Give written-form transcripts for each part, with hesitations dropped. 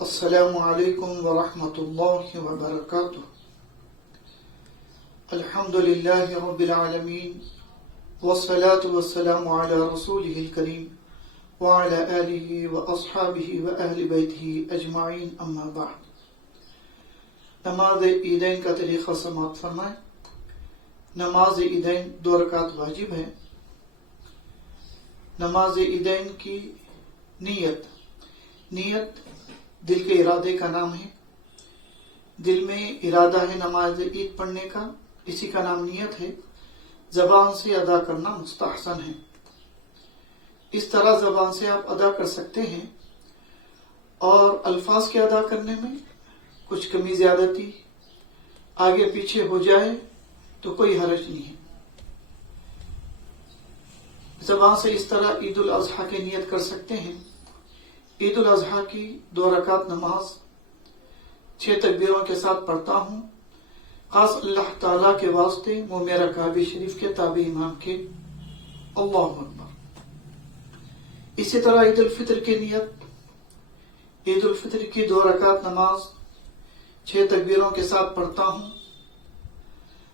السلام علیکم ورحمۃ اللہ وبرکاتہ۔ الحمد للہ رب العالمین والصلاة والسلام علی رسولہ الکریم وعلی آلہ واصحابہ واہل بیتہ اجمعین، اما بعد۔ نماز عیدین کا طریقہ سماعت فرمائیں۔ نماز عیدین 2 رکعت واجب ہے۔ نماز عیدین کی نیت دل کے ارادے کا نام ہے۔ دل میں ارادہ ہے نماز عید پڑھنے کا، اسی کا نام نیت ہے۔ زبان سے ادا کرنا مستحسن ہے۔ اس طرح زبان سے آپ ادا کر سکتے ہیں، اور الفاظ کے ادا کرنے میں کچھ کمی زیادتی آگے پیچھے ہو جائے تو کوئی حرج نہیں ہے۔ زبان سے اس طرح عید الاضحیٰ کی نیت کر سکتے ہیں۔ عید الاضحیٰ کی 2 رکعت نماز 6 تکبیروں کے ساتھ پڑھتا ہوں، خاص اللہ تعالیٰ کے واسطے وہ میرا کعبہ شریف کے تابع امام کے، اللہ اکبر۔ اسی طرح عید الفطر کی نیت، عید الفطر کی 2 رکعت نماز 6 تکبیروں کے ساتھ پڑھتا ہوں،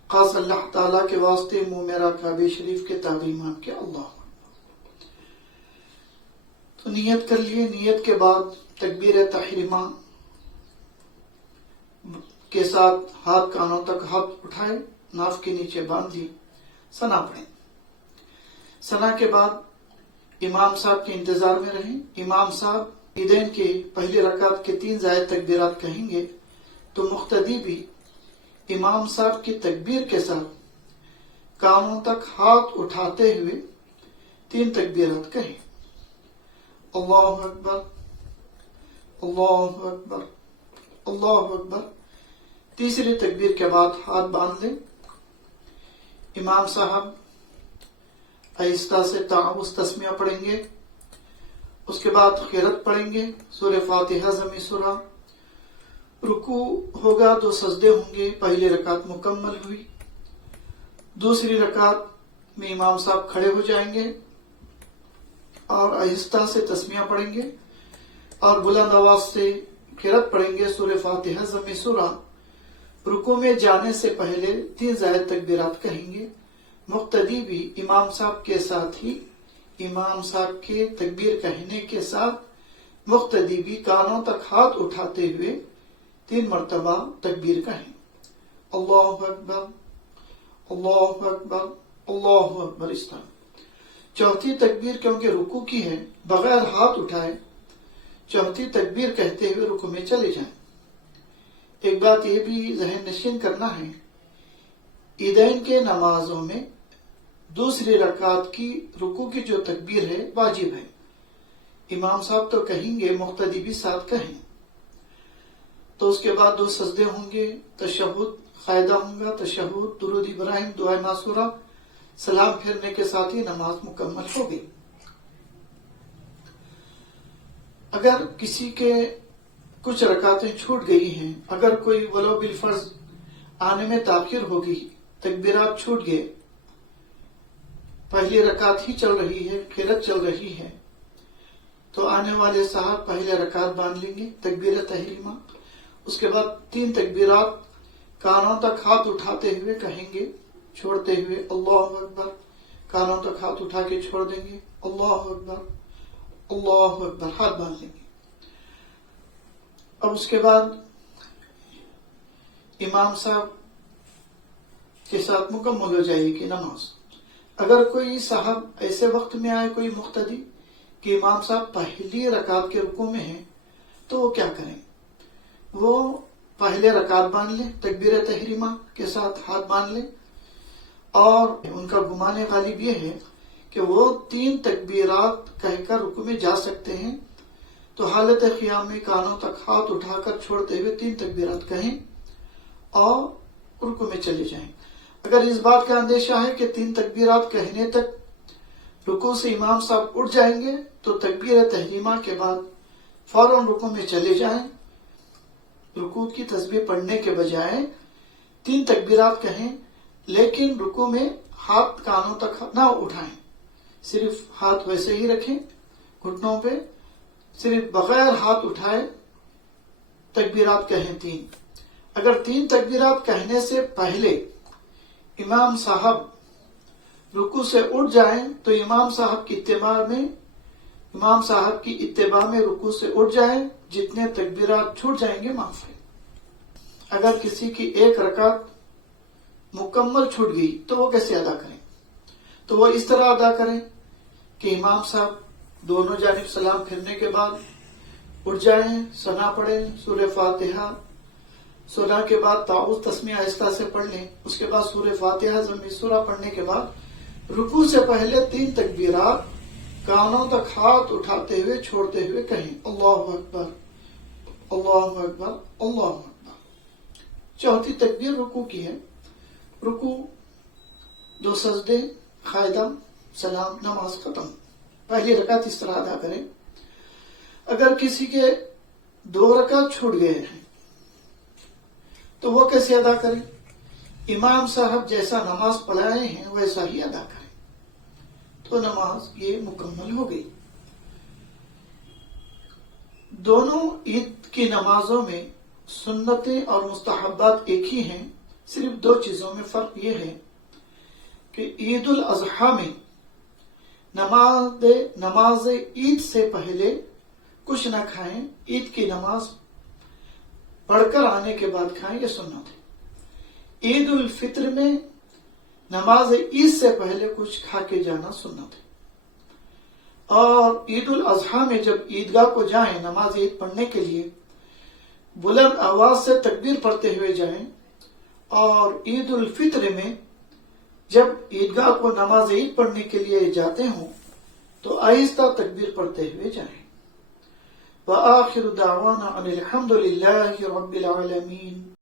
خاص اللہ تعالیٰ کے واسطے وہ میرا کعبہ شریف کے تابع امام کے، اللہ اکبر۔ تو نیت کر لیے۔ نیت کے بعد تکبیر تحریمہ کے ساتھ ہاتھ کانوں تک ہاتھ اٹھائے، ناف کے نیچے باندھ لیے، ثنا پڑھیں۔ ثنا کے بعد امام صاحب کے انتظار میں رہیں۔ امام صاحب عیدین کے پہلی رکعت کے 3 زائد تکبیرات کہیں گے تو مقتدی بھی امام صاحب کی تکبیر کے ساتھ کانوں تک ہاتھ اٹھاتے ہوئے 3 تکبیرات کہیں، اللہ اکبر، اللہ اکبر، اللہ اکبر۔ تیسری تکبیر کے بعد ہاتھ باندھ لیں۔ امام صاحب آہستہ سے تعوذ تسمیہ پڑھیں گے، اس کے بعد قرات پڑھیں گے، سورہ فاتحہ ضمی سورہ۔ رکوع ہوگا تو سجدے ہوں گے۔ پہلی رکعت مکمل ہوئی۔ دوسری رکعت میں امام صاحب کھڑے ہو جائیں گے اور آہستہ سے تسمیہ پڑھیں گے اور بلند آواز سے قرات پڑھیں گے، سورہ فاتحہ ضمی سورہ۔ رکوع میں جانے سے پہلے 3 زائد تکبیرات کہیں گے۔ مقتدی بھی امام صاحب کے ساتھ ہی، امام صاحب کے تکبیر کہنے کے ساتھ مقتدی بھی کانوں تک ہاتھ اٹھاتے ہوئے 3 مرتبہ تکبیر کہیں، اللہ اکبر، اللہ اکبر، اللہ اکبر۔ اس طرح چوتھی تکبیر کیونکہ رکوع کی ہے، بغیر ہاتھ اٹھائے چوتھی تکبیر کہتے ہوئے رکوع میں چلے جائیں۔ ایک بات یہ بھی ذہن نشین کرنا ہے، عیدین کے نمازوں میں دوسری رکعت کی رکوع کی جو تکبیر ہے واجب ہے۔ امام صاحب تو کہیں گے، مقتدی بھی ساتھ کہیں۔ تو اس کے بعد 2 سجدے ہوں گے، تشہد قاعدہ ہوں گا، تشہد، درود ابراہیم، دعائے معصورہ، سلام پھیرنے کے ساتھ ہی نماز مکمل ہوگی۔ اگر کسی کے کچھ رکعتیں چھوٹ گئی ہیں، اگر کوئی ولو بالفرض آنے میں تاخیر ہوگی، تکبیرات چھوٹ گئے، پہلی رکعت ہی چل رہی ہے، قرات چل رہی ہے، تو آنے والے صاحب پہلے رکعت باندھ لیں گے، تکبیر تحریمہ، اس کے بعد 3 تکبیرات کانوں تک ہاتھ اٹھاتے ہوئے کہیں گے، چھوڑتے ہوئے اللہ اکبر، کانوں تک ہاتھ اٹھا کے چھوڑ دیں گے، اللہ اکبر، اللہ اکبر، ہاتھ باندھ لیں گے۔ اب اس کے بعد امام صاحب کے ساتھ مکمل ہو جائے گی نماز۔ اگر کوئی صاحب ایسے وقت میں آئے، کوئی مقتدی، کہ امام صاحب پہلی رکعت کے رکوع میں ہیں، تو وہ کیا کریں؟ وہ پہلے رکعت باندھ لیں، تکبیر تحریمہ کے ساتھ ہاتھ باندھ لیں، اور ان کا گمان غالب یہ ہے کہ وہ 3 تکبیرات کہہ کر رکوع میں جا سکتے ہیں، تو حالت قیام میں کانوں تک ہاتھ اٹھا کر چھوڑتے ہوئے 3 تکبیرات کہیں اور رکوع میں چلے جائیں۔ اگر اس بات کا اندیشہ ہے کہ 3 تکبیرات کہنے تک رکوع سے امام صاحب اٹھ جائیں گے، تو تکبیر تحریمہ کے بعد فوراً رکوع میں چلے جائیں۔ رکوع کی تسبیح پڑھنے کے بجائے 3 تکبیرات کہیں، لیکن رکوع میں ہاتھ کانوں تک نہ اٹھائیں، صرف ہاتھ ویسے ہی رکھیں گھٹنوں پہ، صرف بغیر ہاتھ اٹھائے تکبیرات کہیں 3. اگر 3 تکبیرات کہنے سے پہلے امام صاحب رکوع سے اٹھ جائیں تو امام صاحب کی اتباع میں رکوع سے اٹھ جائیں، جتنے تکبیرات چھوٹ جائیں گے معاف ہے. اگر کسی کی 1 رکعت مکمل چھوٹ گئی تو وہ کیسے ادا کریں؟ تو وہ اس طرح ادا کریں کہ امام صاحب دونوں جانب سلام پھرنے کے بعد اٹھ جائیں، ثنا پڑھیں، سورہ فاتحہ، ثنا کے بعد تعوذ تسمیہ آہستہ سے پڑھ لیں، اس کے بعد سورہ فاتحہ ضمیں سورہ پڑھنے کے بعد رکوع سے پہلے 3 تکبیرات کانوں تک ہاتھ اٹھاتے ہوئے چھوڑتے ہوئے کہیں اللہ اکبر اللہ اکبر اللہ اکبر. چوتھی تکبیر رکوع کی ہے. رکوع 2 سجدے، قائدم، سلام، نماز ختم. پہلی رکعت اس طرح ادا کریں. اگر کسی کے 2 رکعت چھوٹ گئے ہیں تو وہ کیسے ادا کریں؟ امام صاحب جیسا نماز پڑھائے ہیں ویسا ہی ادا کریں تو نماز یہ مکمل ہو گئی. دونوں عید کی نمازوں میں سنتیں اور مستحبات ایک ہی ہیں، صرف 2 چیزوں میں فرق یہ ہے کہ عید الاضحیٰ میں نماز عید سے پہلے کچھ نہ کھائیں، عید کی نماز پڑھ کر آنے کے بعد کھائیں، یہ سنت ہے. عید الفطر میں نماز عید سے پہلے کچھ کھا کے جانا سنت ہے. اور عید الاضحیٰ میں جب عیدگاہ کو جائیں نماز عید پڑھنے کے لیے بلند آواز سے تکبیر پڑھتے ہوئے جائیں، اور عید الفطر میں جب عیدگاہ کو نماز عید پڑھنے کے لیے جاتے ہوں تو آہستہ تکبیر پڑھتے ہوئے جائیں. وآخر دعوانا ان الحمد للہ رب العالمین.